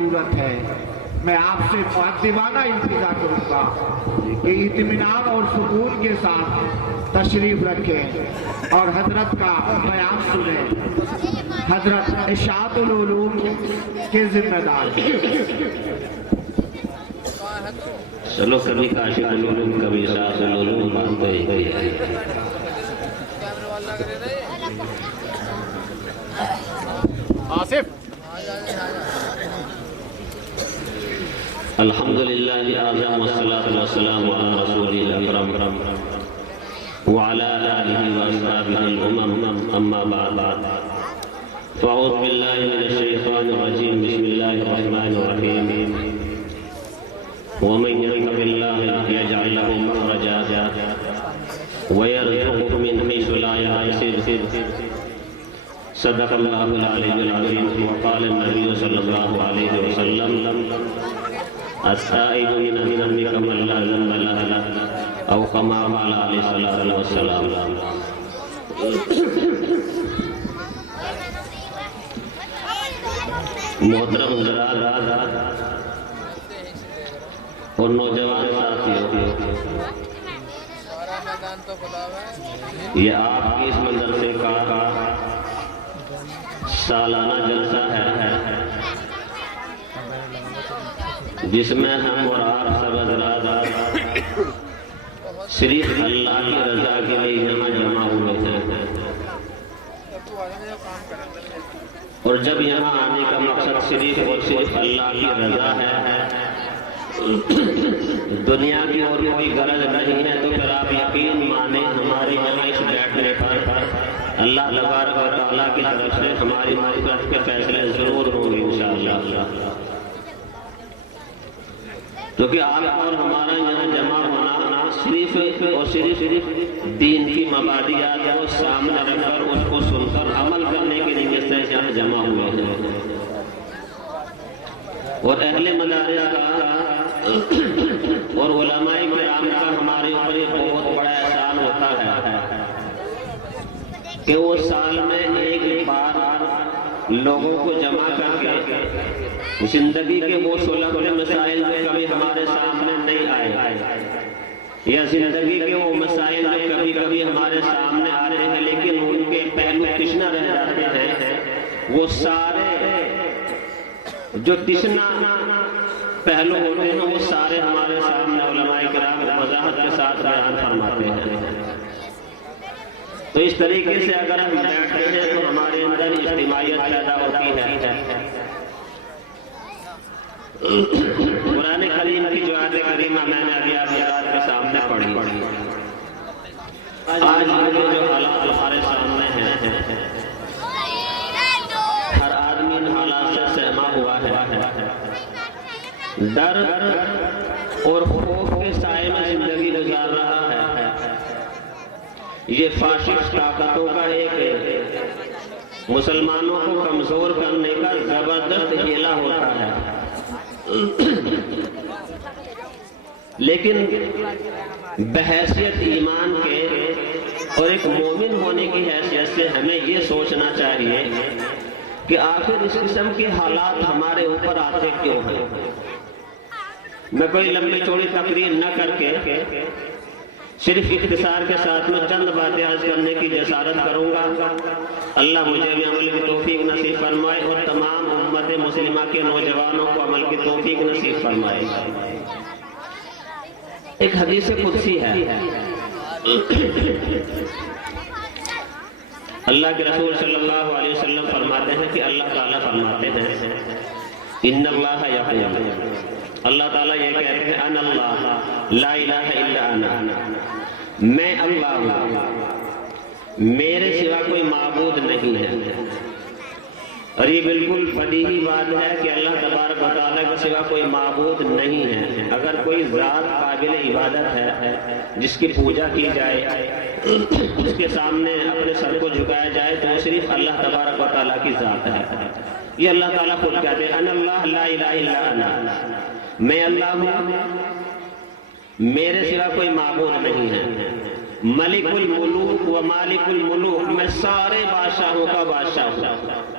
ضرورت ہے میں آپ سے مؤدبانہ التجا کروں گا کہ اطمینان اور سکون کے ساتھ تشریف رکھیں اور حضرت کا بیان سنیں۔ حضرت اشاعت العلوم کے ذمہ دار چلو کبھی کاشف العلوم کبھی اشاعت العلوم مانتے ہیں۔ آصف الحمدللہ اعظم والصلاة والسلام علی رسول الاکرم وعلی آلہ واصحابہ الامم اما بعد فاعوذ باللہ من الشیطان الرجیم بسم اللہ الرحمن الرحیم ومن يتق الله يجعل له مخرجا ويرزقه من حيث لا يحتسب صدق اللہ العلی العظیم وقال النبی صلی اللہ علیہ وسلم السائل من الذنب كمن لا ذنب له او كما قال علیہ الصلوۃ والسلام۔ محترم حضرات اور نوجوان ساتھیوں، یہ آپ کی اس مدرسے کا سالانہ جلسہ ہے جس میں ہم اور آپ سب حضرات صرف اللہ کی رضا کے لیے یہاں جمع ہوئے ہیں، اور جب یہاں آنے کا مقصد صرف اور صرف اللہ کی رضا ہے، دنیا کی اور کوئی غرض نہیں ہے، تو پھر آپ یقین مانیں ہمارے یہاں اس بیٹھنے پر اللہ تبارک و تعالیٰ کی طرف سے ہماری مغفرت کے فیصلے ضرور ہوں گے انشاءاللہ۔ کیونکہ آپ اور ہمارا یہاں جمع ہونا صرف اور صرف دین کی مبادیات کو سامنے رکھ کر اس کو سن کر عمل کرنے کے لیے سے یہاں جمع ہوئے ہیں، اور اہل مدارس کا اور علماء کرام کا ہمارے اوپر ایک بہت بڑا احسان ہوتا ہے کہ وہ سال میں ایک بار لوگوں کو جمع کر کے زندگی کے وہ سلب مسائل میں کبھی ہمارے سامنے نہیں آئے، یا زندگی کے وہ مسائل میں کبھی کبھی ہمارے سامنے آ رہے ہیں لیکن ان کے پہلو تشنہ رہ جاتے ہیں، وہ سارے جو تشنہ پہلو ہوتے ہیں وہ سارے ہمارے سامنے علماء کرام وضاحت کے ساتھ بیان فرماتے ہیں۔ تو اس طریقے سے اگر ہم بیٹھتے ہیں تو ہمارے اندر اجتماعیت پیدا ہوتی ہے۔ قرآن کریم کی جو آیت کریمہ میں نے ابھی آپ کے سامنے پڑھی، آج جو حالات ہمارے سامنے ہیں، ہر آدمی ان حالات سے سہما ہوا ہے، ڈر اور خوف کے سائے میں زندگی گزار رہا ہے۔ یہ فاشسٹ طاقتوں کا ایک مسلمانوں کو کمزور کرنے کا زبردست ہیلا ہوتا ہے، لیکن بحیثیت ایمان کے اور ایک مومن ہونے کی حیثیت سے ہمیں یہ سوچنا چاہیے کہ آخر اس قسم کے حالات ہمارے اوپر آتے کیوں ہیں۔ میں کوئی لمبی چوڑی تقریر نہ کر کے صرف اختصار کے ساتھ میں چند باتیں عرض کرنے کی جسارت کروں گا۔ اللہ مجھے بھی عمل کی توفیق نصیب فرمائے اور تمام امت مسلمہ کے نوجوانوں کو عمل کی توفیق نصیب فرمائے۔ ایک حدیث قدسی ہے، اللہ کے رسول صلی اللہ علیہ وسلم فرماتے ہیں کہ اللہ تعالیٰ فرماتے ہیں ان اللہ یقول، اللہ تعالیٰ یہ کہتے ہیں انا اللہ لا الہ الا انا، میں اللہ ہوں، میرے سوا کوئی معبود نہیں ہے۔ اور یہ بالکل بدیہی بات ہے کہ اللہ تبارک و تعالیٰ کے سوا کوئی معبود نہیں ہے۔ اگر کوئی ذات قابل عبادت ہے جس کی پوجا کی جائے، اس کے سامنے اپنے سر کو جھکایا جائے، تو صرف اللہ تبارک و تعالیٰ کی ذات ہے۔ یہ اللہ تعالیٰ خود کہتے ہیں انا اللہ لا الہ الا انا، میں اللہ ہوں، میرے سوا کوئی معبود نہیں ہے۔ ملک الملوک و مالک الملوک، میں سارے بادشاہوں کا بادشاہ ہوں۔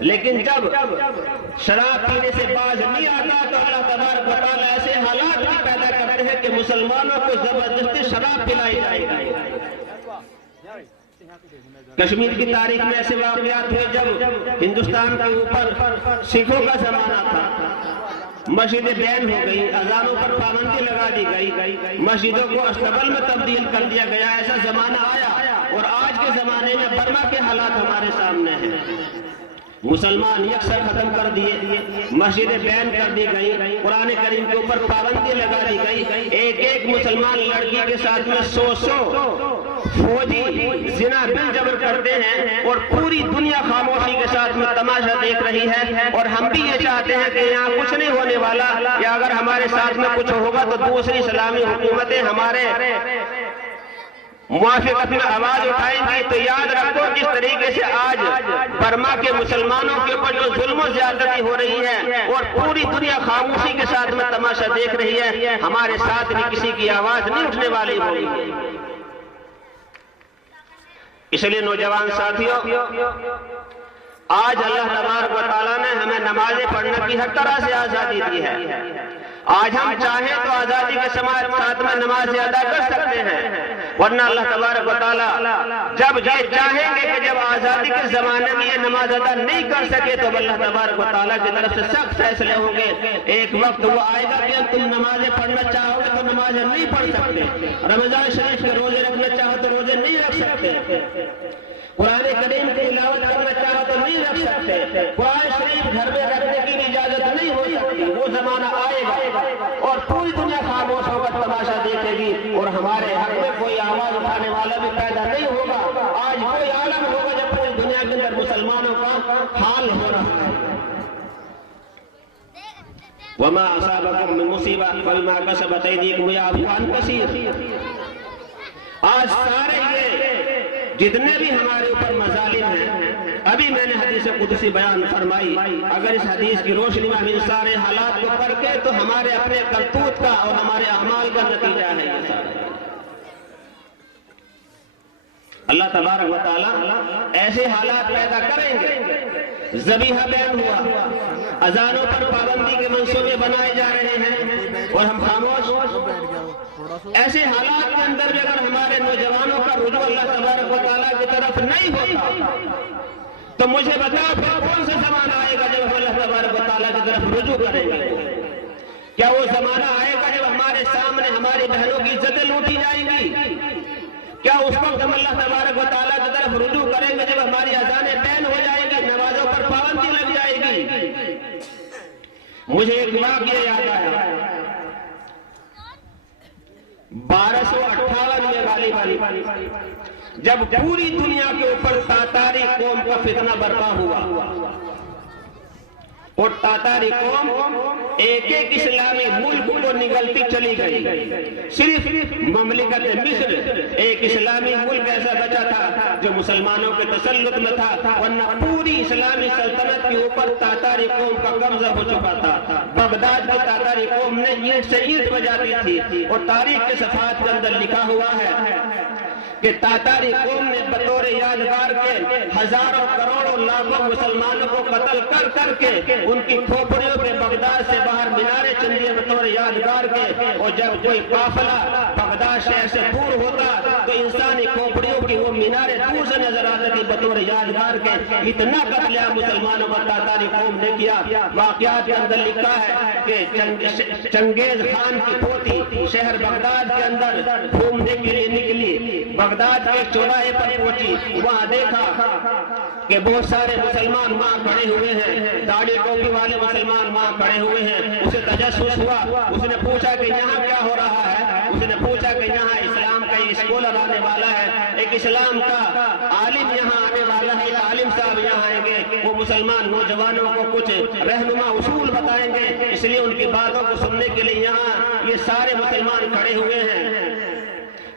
لیکن جب شراب پینے سے باز نہیں آتا تو اللہ تبارک و تعالیٰ ایسے حالات بھی پیدا کرتے ہیں کہ مسلمانوں کو زبردستی شراب پلائی جائے گی۔ کشمیر کی تاریخ میں ایسے واقعات ہوئے جب ہندوستان کے اوپر سکھوں کا زمانہ تھا، مسجدیں بین ہو گئی، اذانوں پر پابندی لگا دی گئی، مسجدوں کو اسطبل میں تبدیل کر دیا گیا، ایسا زمانہ آیا۔ اور آج کے زمانے میں برما کے حالات ہمارے سامنے ہیں، مسلمان یکسر ختم کر دیے، مسجدیں بین کر دی گئی، قرآن کریم کے اوپر پابندی لگا دی گئی، ایک مسلمان لڑکی کے ساتھ میں 100 فوجی زنا بل جبر کرتے ہیں، اور پوری دنیا خاموشی کے ساتھ میں تماشا دیکھ رہی ہے۔ اور ہم بھی یہ چاہتے ہیں کہ یہاں کچھ نہیں ہونے والا، یا اگر ہمارے ساتھ میں کچھ ہوگا تو دوسری اسلامی حکومتیں ہمارے موافقت میں آواز اٹھائیں گی۔ تو یاد رکھو جس طریقے سے آج برما کے مسلمانوں کے اوپر جو ظلم و زیادتی ہو رہی ہے اور پوری دنیا خاموشی کے ساتھ میں تماشا دیکھ رہی ہے، ہمارے ساتھ بھی کسی کی آواز نہیں اٹھنے والی ہوگی۔ اس لیے نوجوان ساتھیوں، آج اللہ تبارک و تعالیٰ نے ہمیں نمازیں پڑھنے کی ہر طرح سے آزادی دی ہے۔ آج ہم چاہیں تو آزادی کے ساتھ میں نماز ادا کر سکتے ہیں، ورنہ اللہ تبارک و تعالیٰ جب یہ چاہیں گے کہ جب آزادی کے زمانے میں یہ نماز ادا نہیں کر سکے تو اللہ تبارک و تعالیٰ کی طرف سے سخت فیصلے ہوں گے۔ ایک وقت وہ آئے گا کہ تم نمازیں پڑھنا چاہو گے تو نمازیں نہیں پڑھ سکتے، رمضان شریف کے روزے رکھنا چاہو تو روزے نہیں رکھ سکتے، قرآن کریم کی تلاوت کرنا چاہو تو نہیں رکھ سکتے، قرآن شریف گھر میں رکھنے کی اجازت نہیں ہو سکتی۔ وہ زمانہ آئے گا اور پوری دنیا خاموش ہو کر تماشا دیکھے گی، اور ہمارے حق میں کوئی آواز اٹھانے والا بھی پیدا نہیں ہوگا۔ آج کوئی عالم ہوگا جب پوری دنیا کے اندر مسلمانوں کا حال ہو رہا ہے۔ وما اصابکم من مصیبہ فبما کسبت ایدیکم ویعفو عن کثیر۔ آج سارے یہ جتنے بھی ہمارے اوپر مظالم ہیں، ابھی میں نے حدیث قدسی بیان فرمائی، اگر اس حدیث کی روشنی میں ہم ان سارے حالات کو پڑھ کے تو ہمارے اپنے کرتوت کا اور ہمارے اعمال کا نتیجہ ہے یہ سارے۔ اللہ تبارک و تعالیٰ ایسے حالات پیدا کریں گے، ذبیحہ بیان ہوا، اذانوں پر پابندی کے منصوبے بنائے جا رہے ہیں اور ہم خاموش۔ ایسے حالات کے اندر بھی اگر ہمارے نوجوانوں کا رجوع اللہ تبارک و تعالیٰ کی طرف نہیں ہوتا تو مجھے بتاؤ پھر کون سا زمانہ آئے گا جب ہم اللہ تبارک و تعالیٰ کی طرف رجوع کریں گے؟ کیا وہ زمانہ آئے گا جب ہمارے سامنے ہماری بہنوں کی عزتیں لوٹی جائیں گی؟ کیا اس وقت ہم اللہ تبارک و تعالیٰ کی طرف رجوع کریں گے جب ہماری اذانیں بین ہو جائیں گی، نمازوں پر پابندی لگ جائے گی؟ مجھے ایک واقعہ یاد آیا، 1258 میں غالباً جب پوری دنیا کے اوپر تاتاری قوم کا فتنہ برپا ہوا اور تاتاری قوم ایک اسلامی ملک کو نگلتی چلی گئی، صرف مملکت مصر ایک اسلامی ملک ایسا بچا تھا جو مسلمانوں کے تسلط میں تھا، ورنہ پوری اسلامی سلطنت کے اوپر تاتاری قوم کا قبضہ ہو چکا تھا۔ بغداد کی تاتاری قوم نے اینٹ سے اینٹ بجاتی تھی، اور تاریخ کے صفحات کے اندر لکھا ہوا ہے کہ تاتاری قوم نے بطور یادگار کے ہزاروں کروڑوں لاکھوں مسلمانوں کو قتل کر کر کے ان کی کھوپڑیوں کے بغداد سے باہر مینارے چندیے بطور یادگار کے، اور جب کوئی قافلہ بغداد شہر سے دور ہوتا تو انسانی کھوپڑیوں کی وہ مینارے دور سے نظر آتی تھی بطور یادگار کے۔ اتنا قتل عام مسلمانوں پر تاتاری قوم نے کیا۔ واقعات کے اندر لکھا ہے کہ چنگیز خان کی پوتی شہر بغداد کے اندر گھومنے کے لیے نکلی، بغداد کے چوراہے پر پہنچی، وہاں دیکھا کہ بہت سارے مسلمان وہاں کھڑے ہوئے ہیں، داڑھی ٹوپی والے مسلمان وہاں کھڑے ہوئے ہیں۔ اسے تجسس ہوا، اس نے پوچھا کہ یہاں کیا ہو رہا ہے؟ اس نے پوچھا کہ یہاں اسلام کا اسکولر آنے والا ہے، ایک اسلام کا عالم یہاں آنے والا ہے، عالم صاحب یہاں آئیں گے، وہ مسلمان نوجوانوں کو کچھ رہنما اصول بتائیں گے، اس لیے ان کی باتوں کو سننے کے لیے یہاں یہ سارے مسلمان کھڑے ہوئے ہیں۔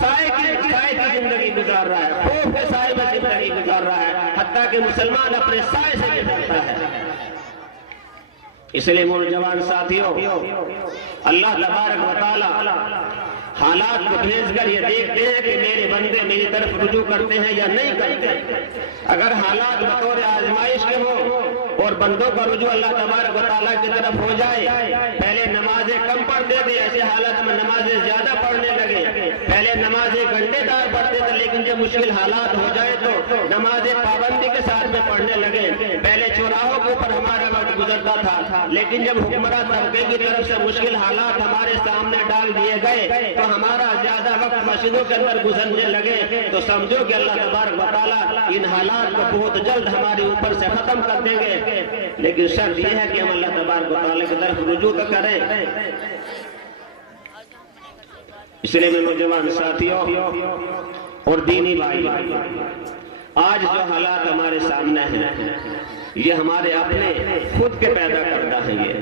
سائے کی زندگی گزار رہا ہے، خوف کے سائے میں زندگی گزار رہا ہے، حتیٰ کہ مسلمان اپنے سائے سے بھی ڈرتا ہے۔ اس لیے نوجوان ساتھیوں، اللہ تبارک و تعالی حالات کو بھیج کر یہ دیکھتے ہیں کہ میرے بندے میری طرف رجوع کرتے ہیں یا نہیں کرتے۔ اگر حالات بطور آزمائش کے ہوں اور بندوں کا رجوع اللہ تبارک و تعالیٰ کی طرف ہو جائے، پہلے نمازیں کم پڑھتے تھے، ایسے حالات میں نمازیں زیادہ پڑھنے لگے، پہلے نمازیں گھنٹے دار پڑھتے تھے، لیکن جب مشکل حالات ہو جائے تو نمازیں پابندی کے ساتھ میں پڑھنے لگے۔ پہلے چوراہوں کے اوپر ہمارا وقت گزرتا تھا، لیکن جب حکمراں طبقے کی طرف سے مشکل حالات ہمارے سامنے ڈال دیے گئے تو ہمارا زیادہ وقت مسجدوں کے اندر گزرنے لگے، تو سمجھو کہ اللہ تبارک و تعالیٰ ان حالات کو بہت جلد ہمارے اوپر سے ختم کر دیں گے۔ لیکن شرط یہ ہے کہ ہم اللہ تبارک و تعالیٰ کی طرف رجوع کریں۔ اس لیے میں نوجوان ساتھیوں اور دینی بھائی، آج جو حالات ہمارے سامنے ہیں یہ ہمارے اپنے خود کے پیدا کردہ ہیں۔ یہ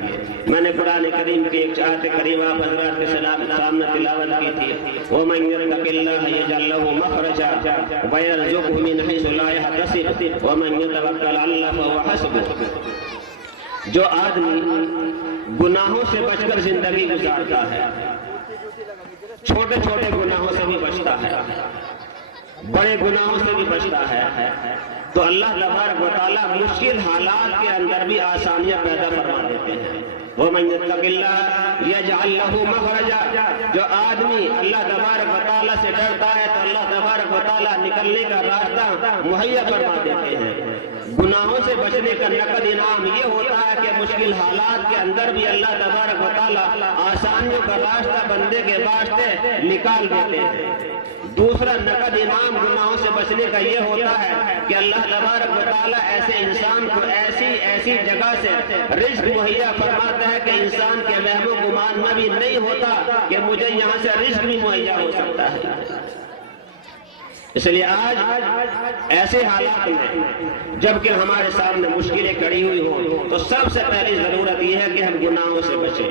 میں نے قرآن کریم کی ایک آیت کریمہ آپ حضرات کے سامنے تلاوت کی تھی، وَمَن يَتَّقِ اللَّهَ يَجْعَل لَّهُ مَخْرَجًا وَيَرْزُقْهُ مِنْ حَيْثُ لَا يَحْتَسِبُ وَمَن يَتَوَكَّلْ عَلَى اللَّهِ فَهُوَ حَسْبُهُ۔ جو آدمی گناہوں سے بچ کر زندگی گزارتا ہے، چھوٹے چھوٹے گناہوں سے بھی بچتا ہے، بڑے گناہوں سے بھی بچتا ہے، تو اللہ تبارک و تعالیٰ مشکل حالات کے اندر بھی آسانیاں پیدا فرما دیتے ہیں۔ وَمَن يَتَّقِ اللَّهَ يَجْعَل لَّهُ مَخْرَجًا، جو آدمی اللہ تبارک و تعالیٰ سے ڈرتا ہے تو اللہ تبارک و تعالیٰ نکلنے کا راستہ مہیا فرما دیتے ہیں۔ گناہوں سے بچنے کا نقد انعام یہ ہوتا ہے کہ مشکل حالات کے اندر بھی اللہ تبارک و تعالیٰ آسانیوں کا راستہ بندے کے واسطے نکال دیتے ہیں۔ دوسرا نقد انعام گناہوں سے بچنے کا یہ ہوتا ہے کہ اللہ تبارک و تعالیٰ ایسے انسان کو ایسی جگہ سے رزق مہیا فرماتا ہے کہ انسان کے وہم و گمان میں بھی نہیں ہوتا کہ مجھے یہاں سے رزق بھی مہیا ہو سکتا ہے۔ اس لیے آج ایسے حالات میں جبکہ ہمارے سامنے مشکلیں کھڑی ہوئی ہوں تو سب سے پہلی ضرورت یہ ہے کہ ہم گناہوں سے بچیں،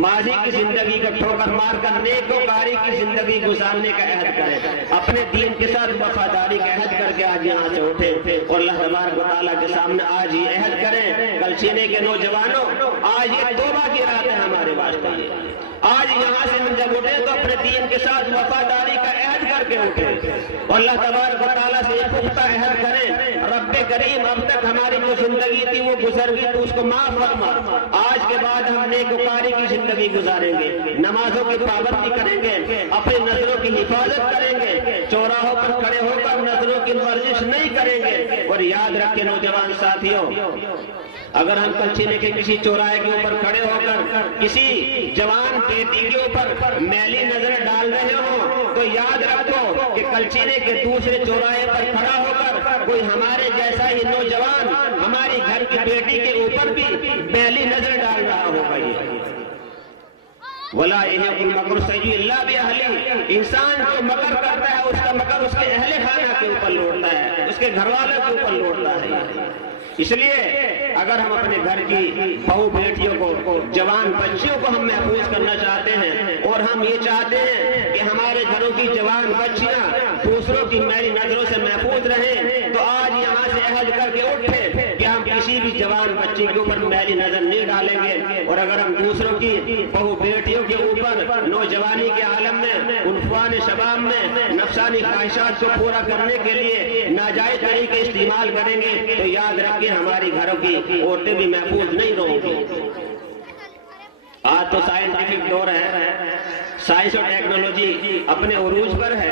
ماضی کی زندگی کو ٹھوکر مار کر نیکوکاری کی زندگی گزارنے کا عہد کریں، اپنے دین کے ساتھ وفاداری کا عہد کر کے آج یہاں سے اٹھیں اور اللہ تبارک و تعالیٰ کے سامنے آج یہ عہد کریں۔ کل چینے کے نوجوانوں، آج یہ توبہ کی رات ہے ہمارے واسطے۔ آج یہاں سے ہم جب اٹھیں تو اپنے دین کے ساتھ وفاداری کا عہد کر کے اٹھیں اور اللہ تبارک و تعالیٰ سے یہ پختہ عہد کریں، رب کریم اب تک ہماری جو زندگی تھی وہ گزر گئی تو اس کو معاف فرما، آج کے بعد ہم نیکوکاری کی زندگی گزاریں گے، نمازوں کی پابندی کریں گے، اپنی نظروں کی حفاظت کریں گے، چوراہوں پر کھڑے ہو کر نظروں کی ورزش نہیں کریں گے۔ اور یاد رکھیں نوجوان ساتھیوں، اگر ہم کلچینے کے کسی چوراہے کے اوپر کھڑے ہو کر کسی جوان بیٹی کے اوپر میلی نظر ڈال رہے ہوں تو یاد رکھو کہ کلچینے کے دوسرے چوراہے پر کھڑا ہو کر کوئی ہمارے جیسا ہی نوجوان ہماری گھر کی بیٹی کے اوپر بھی میلی نظر ڈال رہا ہوگا۔ یہ وَلَا يَحِقُّ الْمَكْرُ السَّيِّئُ إِلَّا بِأَهْلِهِ، انسان جو مکر کرتا ہے اس کا مکر اس کے اہل خانہ کے اوپر لوٹتا ہے، اس کے گھر والوں کے اوپر لوٹتا ہے۔ اس لیے اگر ہم اپنے گھر کی بہو بیٹیوں کو، جوان بچیوں کو ہم محفوظ کرنا چاہتے ہیں اور ہم یہ چاہتے ہیں کہ ہمارے گھروں کی جوان بچیاں دوسروں کی میلی نظروں سے محفوظ رہیں، تو آج یہاں سے عہد کر کے اٹھیں کہ ہم کسی بھی جوان بچی کے اوپر میلی نظر نہیں ڈالیں گے۔ اور اگر ہم دوسروں کی بہو بیٹیوں کے اوپر نوجوانی کے عالم میں، عنفوان شباب میں نفسانی خواہشات کو پورا کرنے کے لیے ناجائز طریقے استعمال کریں گے تو یاد رکھیں ہماری گھروں کی عورتیں بھی محفوظ نہیں رہیں گی۔ آج تو سائنٹیفک دور ہے، سائنس اور ٹیکنالوجی اپنے عروج پر ہے،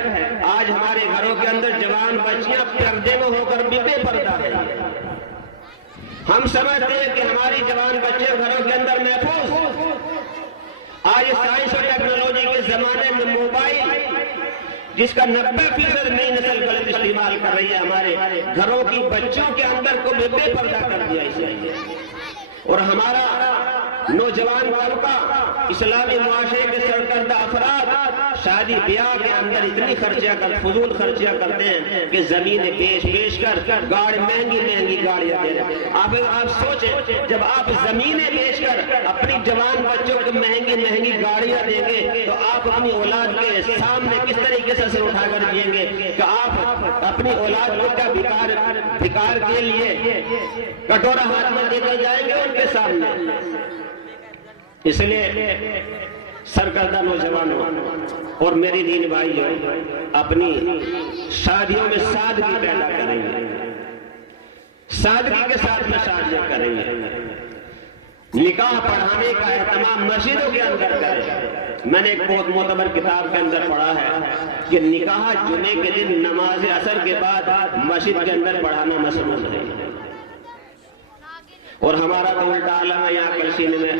آج ہمارے گھروں کے اندر جوان بچیاں پردے میں ہو کر بھی بے پردہ ہیں۔ ہم سمجھتے ہیں کہ ہماری جوان بچے گھروں کے اندر محفوظ، آج سائنس اور ٹیکنالوجی کے زمانے میں موبائل جس کا 90% نئی نسل غلط استعمال کر رہی ہے، ہمارے گھروں کی بچوں کے اندر کو بے پردہ کر دیا اس نے۔ اور ہمارا نوجوان طبقہ اسلامی معاشرے کے سرکردہ افراد شادی بیاہ کے اندر اتنی فضول خرچیاں کرتے ہیں کہ زمینیں بیچ کر گاڑی مہنگی گاڑیاں دے رہے ہیں۔ آپ سوچیں، جب آپ زمینیں بیچ کر اپنی جوان بچوں کو مہنگی گاڑیاں دیں گے تو آپ اپنی اولاد کے سامنے کس طریقے سے سر اٹھا کر دیں گے کہ آپ اپنی اولاد کو کیا بھکار کے لیے کٹورا ہاتھ میں دے کر جائیں گے ان کے سامنے؟ اس لیے سرکردہ نوجوانوں اور میری دین بھائیوں، اپنی شادیوں میں سادگی پیدا کریں گے، سادگی کے ساتھ میں شادیاں کریں گے، نکاح پڑھانے کا اہتمام مسجدوں کے اندر کریں۔ میں نے ایک بہت معتبر کتاب کے اندر پڑھا ہے کہ نکاح جمعے کے دن نماز عصر کے بعد مسجد کے اندر پڑھانا مسنون ہے، اور ہمارا تو الٹا عالم ہے یہاں کلسین میں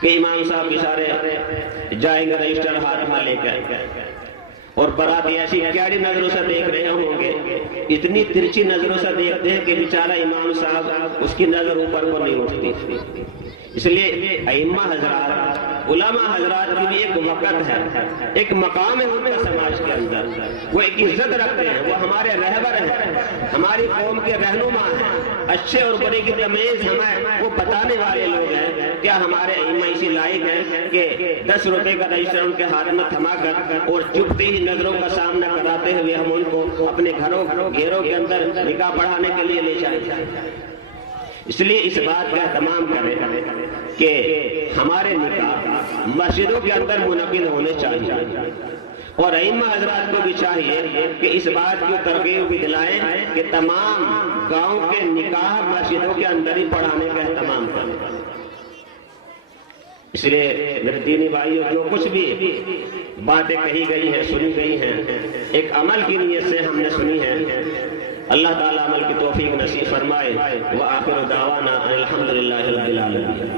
کہ امام صاحب اشارے جائیں گے رجسٹر ہاتھ میں لے کر، اور باراتی ایسی کیڑی نظروں سے دیکھ رہے ہوں گے، اتنی ترچی نظروں سے دیکھتے ہیں کہ بیچارہ امام صاحب اس کی نظر اوپر کو نہیں اٹھتی۔ اس لیے ائمہ حضرات، علماء حضرات کی بھی ایک وقت ہے، ایک مقام ہے ان کا سماج کے اندر، وہ ایک عزت رکھتے ہیں، وہ ہمارے رہبر ہیں، ہماری قوم کے رہنما ہیں، اچھے اور برے کی تمیز ہمیں وہ بتانے والے لوگ ہیں۔ کیا ہمارے ائمہ اسی لائق ہیں کہ 10 روپے کا رجسٹر ان کے ہاتھ میں تھما کر اور چپتی ہی نظروں کا سامنا کراتے ہوئے ہم ان کو اپنے گھروں کے اندر نکاح پڑھانے کے لیے لے جائیں؟ اس لیے اس بات کا اہتمام کریں کہ ہمارے نکاح مسجدوں کے اندر منعقد ہونے چاہیے، اور ائمہ حضرات کو بھی چاہیے کہ اس بات کی ترغیب بھی دلائیں کہ تمام گاؤں کے نکاح مسجدوں کے اندر ہی پڑھانے کا اہتمام کریں۔ اس لیے میرے دینی بھائیوں، جو کچھ بھی باتیں کہی گئی ہیں، سنی گئی ہیں، ایک عمل کی نیت سے ہم نے سنی ہے۔ اللہ تعالیٰ عمل کی توفیق نصیب فرمائے۔ وآخر دعوانا الحمدللہ رب العالمین۔